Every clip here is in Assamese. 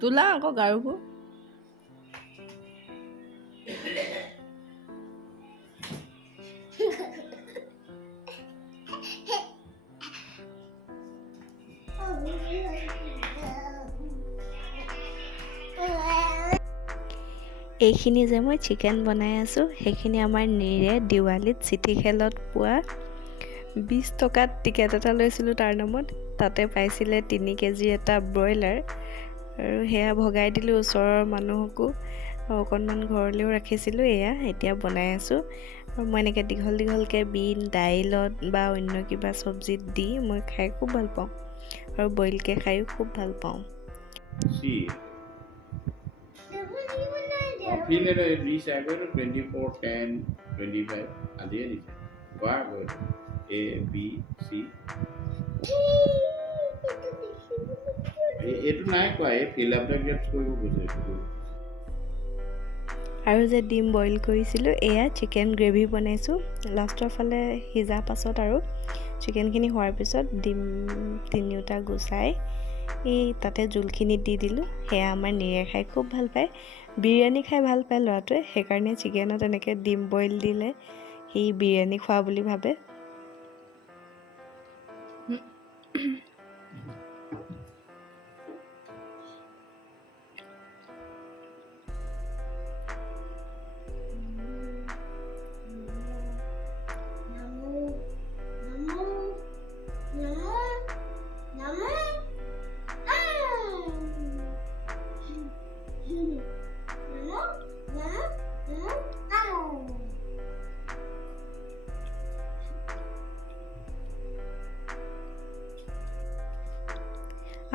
তোলা আকৌ গাৰুবোৰ এইখিনি যে মই চিকেন বনাই আছোঁ সেইখিনি আমাৰ নিৰে দিৱালীত চিটি খেলত পোৱা 20 টকাত টিকেট এটা লৈছিলোঁ তাৰ নামত তাতে পাইছিলে 3 কেজি এটা ব্ৰইলাৰ আৰু সেয়া ভগাই দিলোঁ ওচৰৰ মানুহকো অকণমান ঘৰলৈও ৰাখিছিলোঁ এয়া এতিয়া বনাই আছোঁ আৰু মই এনেকৈ দীঘল দীঘলকৈ বিন দাইলত বা অন্য কিবা চব্জিত দি মই খাই খুব ভাল পাওঁ আৰু বইলকৈ খায়ো খুব ভাল পাওঁ Finally, reach I got 24, 10, 25. And then it was good. A, B, C. It's not quite fill up the gaps for you. আৰু যে ডিম বইল কৰিছিলোঁ এয়া চিকেন গ্ৰেভি বনাইছোঁ লাষ্টৰ ফালে সিজা পাছত আৰু চিকেনখিনি হোৱাৰ পিছত ডিম তিনিওটা গুচাই এই তাতে জোলখিনি দি দিলোঁ সেয়া আমাৰ নিৰে খাই খুব ভাল পায় বিৰিয়ানী খাই ভাল পায় ল'ৰাটোৱে সেইকাৰণে চিকেনত এনেকৈ ডিম বইল দিলে সি বিৰিয়ানী খোৱা বুলি ভাবে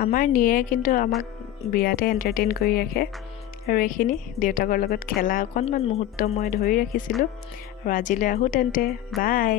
আমাৰ নিৰে কিন্তু আমাক বিৰাটেই এণ্টাৰটেইন কৰি ৰাখে আৰু এইখিনি দেউতাকৰ লগত খেলা অকণমান মুহূৰ্ত মই ধৰি ৰাখিছিলোঁ আৰু আজিলৈ আহোঁ তেন্তে বাই